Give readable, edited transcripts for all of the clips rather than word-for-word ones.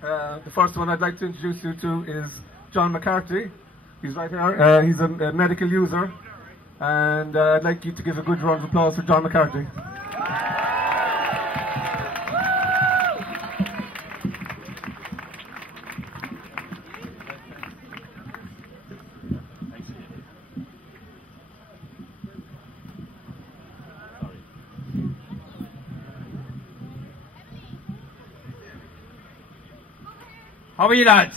The first one I'd like to introduce you to is John McCarty. He's right here. He's a medical user. And I'd like you to give a good round of applause for John McCarty. How are you, lads?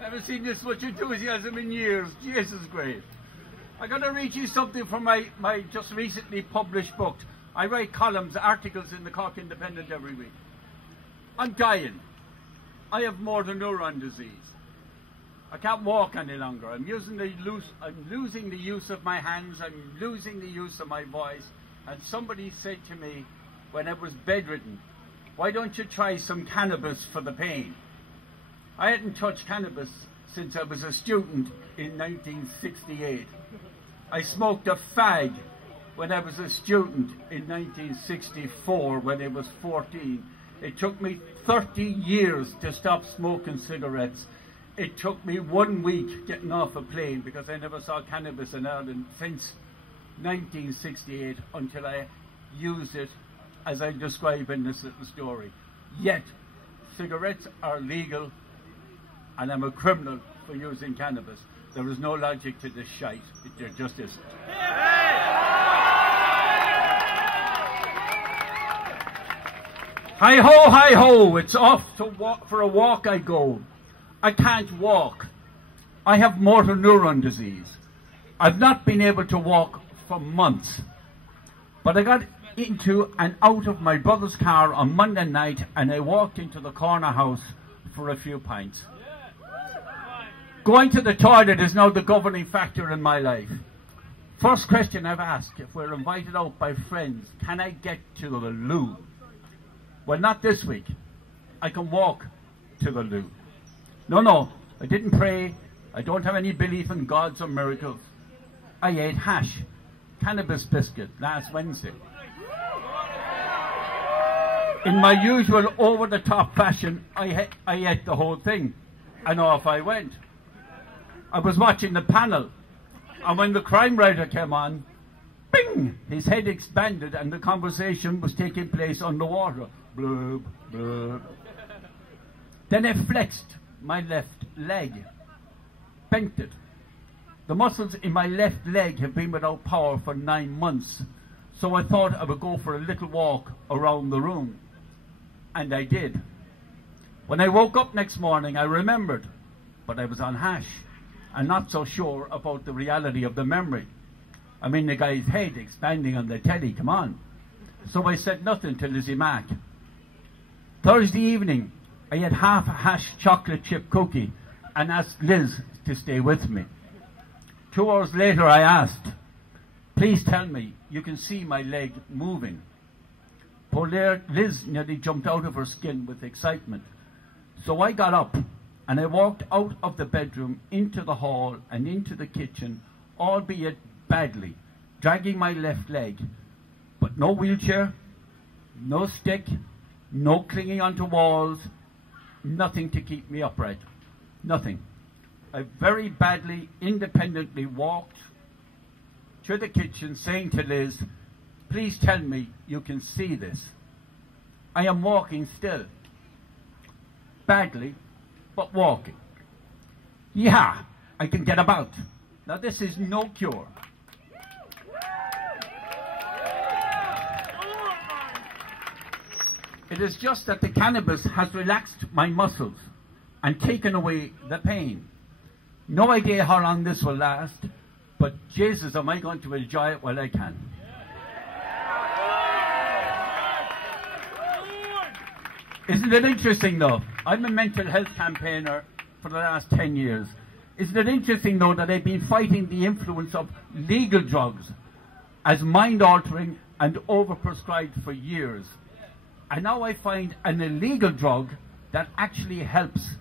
Haven't seen this much enthusiasm in years. Jesus, great. I'm going to read you something from my just recently published book. I write columns, articles in the Cork Independent every week. I'm dying. I have motor neuron disease. I can't walk any longer. I'm losing the use of my hands. I'm losing the use of my voice. And somebody said to me when I was bedridden, "Why don't you try some cannabis for the pain?" I hadn't touched cannabis since I was a student in 1968. I smoked a fag when I was a student in 1964 when I was 14. It took me 30 years to stop smoking cigarettes. It took me 1 week getting off a plane because I never saw cannabis in Ireland since 1968 until I used it as I describe in this little story. Yet, cigarettes are legal and I'm a criminal for using cannabis. There is no logic to this shite. There just isn't. Hi ho, it's off for a walk I go. I can't walk. I have motor neuron disease. I've not been able to walk for months. But I got into and out of my brother's car on Monday night and I walked into the corner house for a few pints. Going to the toilet is now the governing factor in my life. First question I've asked, if we're invited out by friends, can I get to the loo? Well, not this week. I can walk to the loo. No, I didn't pray. I don't have any belief in gods or miracles. I ate hash, cannabis biscuit last Wednesday. In my usual over-the-top fashion, I ate the whole thing, and off I went. I was watching the panel, and when the crime writer came on, bing! His head expanded, and the conversation was taking place underwater. Blurb, blurb. Then I flexed my left leg, bent it. The muscles in my left leg have been without power for 9 months, so I thought I would go for a little walk around the room. And I did. When I woke up next morning, I remembered, but I was on hash and not so sure about the reality of the memory. I mean, the guy's head expanding on the telly, come on. So I said nothing to Lizzie Mack. Thursday evening, I had half a hash chocolate chip cookie and asked Liz to stay with me. 2 hours later, I asked, "Please tell me you can see my leg moving." Poor Liz nearly jumped out of her skin with excitement. So I got up and I walked out of the bedroom into the hall and into the kitchen, albeit badly, dragging my left leg. But no wheelchair, no stick, no clinging onto walls, nothing to keep me upright. Nothing. I very badly, independently walked to the kitchen saying to Liz, "Please tell me you can see this." I am walking still. Badly, but walking. Yeah, I can get about. Now this is no cure. It is just that the cannabis has relaxed my muscles and taken away the pain. No idea how long this will last, but Jesus, am I going to enjoy it while I can. Isn't it interesting though? I'm a mental health campaigner for the last 10 years. Isn't it interesting though that I've been fighting the influence of legal drugs as mind-altering and overprescribed for years. And now I find an illegal drug that actually helps,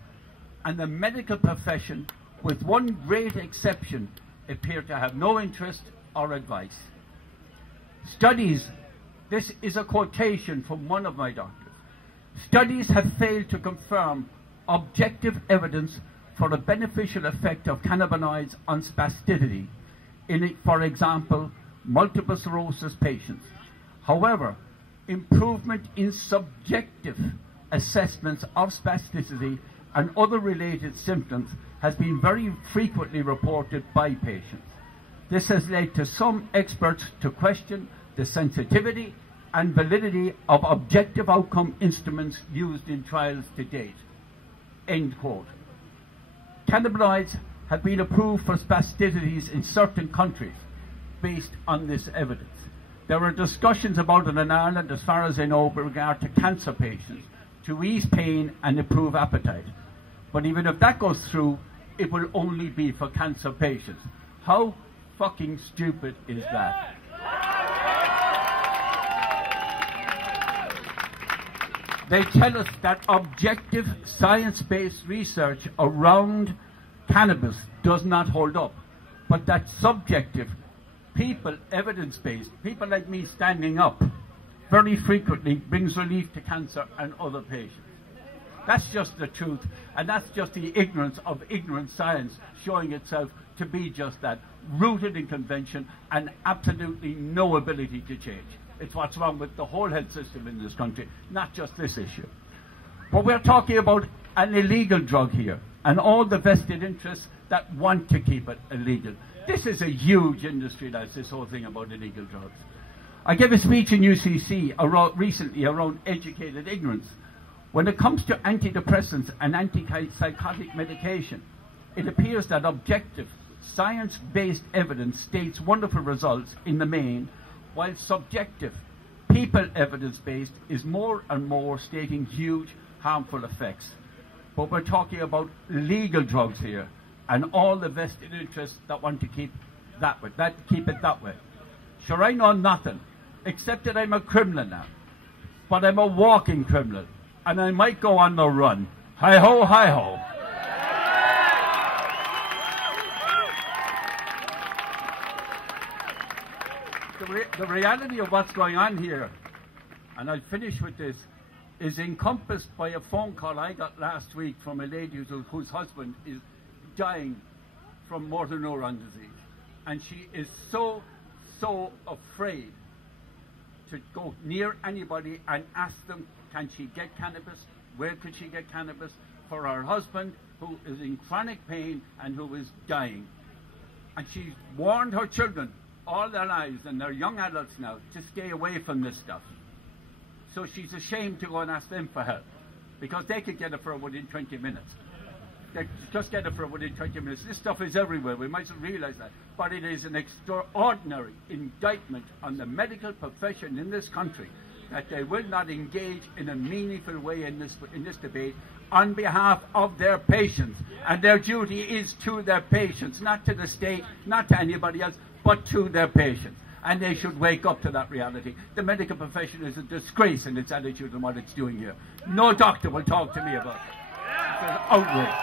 and the medical profession, with one great exception, appear to have no interest or advice. Studies, this is a quotation from one of my doctors, Studies have failed to confirm objective evidence for a beneficial effect of cannabinoids on spasticity in, for example, multiple sclerosis patients. However, improvement in subjective assessments of spasticity and other related symptoms has been very frequently reported by patients. This has led to some experts to question the sensitivity and validity of objective outcome instruments used in trials to date. End quote. Cannabinoids have been approved for spastities in certain countries based on this evidence. There are discussions about it in Ireland, as far as I know, with regard to cancer patients, to ease pain and improve appetite. But even if that goes through, it will only be for cancer patients. How fucking stupid is that? They tell us that objective science-based research around cannabis does not hold up, but that subjective, people, evidence-based, people like me standing up, very frequently brings relief to cancer and other patients. That's just the truth, and that's just the ignorance of ignorant science showing itself to be just that, rooted in convention and absolutely no ability to change. It's what's wrong with the whole health system in this country, not just this issue. But we're talking about an illegal drug here, and all the vested interests that want to keep it illegal. This is a huge industry, that's this whole thing about illegal drugs. I gave a speech in UCC recently around educated ignorance. When it comes to antidepressants and antipsychotic medication, it appears that objective, science-based evidence states wonderful results in the main, while subjective, people evidence-based is more and more stating huge harmful effects. But we're talking about legal drugs here, and all the vested interests that want to keep keep it that way. Sure, I know nothing, except that I'm a criminal now. But I'm a walking criminal, and I might go on the run. Hi-ho, hi-ho. The reality of what's going on here, and I'll finish with this, is encompassed by a phone call I got last week from a lady whose husband is dying from motor neuron disease. And she is so afraid to go near anybody and ask them, can she get cannabis? Where could she get cannabis? For her husband, who is in chronic pain and who is dying. And she's warned her children all their lives, and they're young adults now, to stay away from this stuff. So she's ashamed to go and ask them for help, because they could get it for her within 20 minutes. They just get it for her within 20 minutes. This stuff is everywhere, we might as well realize that. But it is an extraordinary indictment on the medical profession in this country that they will not engage in a meaningful way in this debate on behalf of their patients. And their duty is to their patients, not to the state, not to anybody else, but to their patients. And they should wake up to that reality. The medical profession is a disgrace in its attitude and what it's doing here. No doctor will talk to me about it. It's an outrage.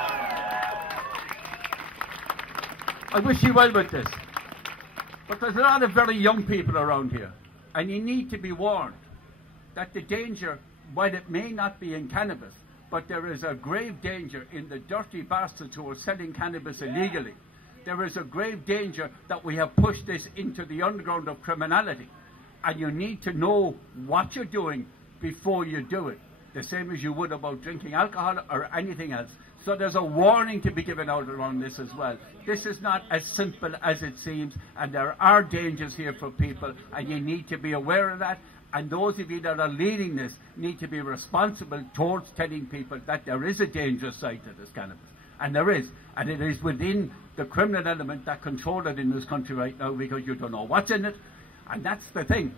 I wish you well with this. But there's a lot of very young people around here. And you need to be warned that the danger, while it may not be in cannabis, but there is a grave danger in the dirty bastards who are selling cannabis illegally. There is a grave danger that we have pushed this into the underground of criminality. And you need to know what you're doing before you do it. The same as you would about drinking alcohol or anything else. So there's a warning to be given out around this as well. This is not as simple as it seems, and there are dangers here for people, and you need to be aware of that. And those of you that are leading this need to be responsible towards telling people that there is a dangerous side to this cannabis. And there is. And it is within the criminal element that control it in this country right now, because you don't know what's in it. And that's the thing.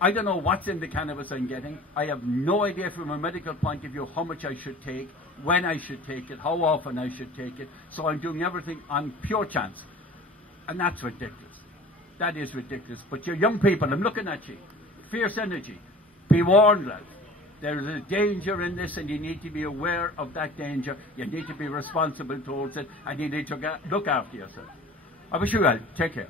I don't know what's in the cannabis I'm getting. I have no idea from a medical point of view how much I should take, when I should take it, how often I should take it. So I'm doing everything on pure chance. And that's ridiculous. That is ridiculous. But you young people, I'm looking at you. Fierce energy. Be warned, lads. There is a danger in this, and you need to be aware of that danger. You need to be responsible towards it, and you need to look after yourself. I wish you well. Take care.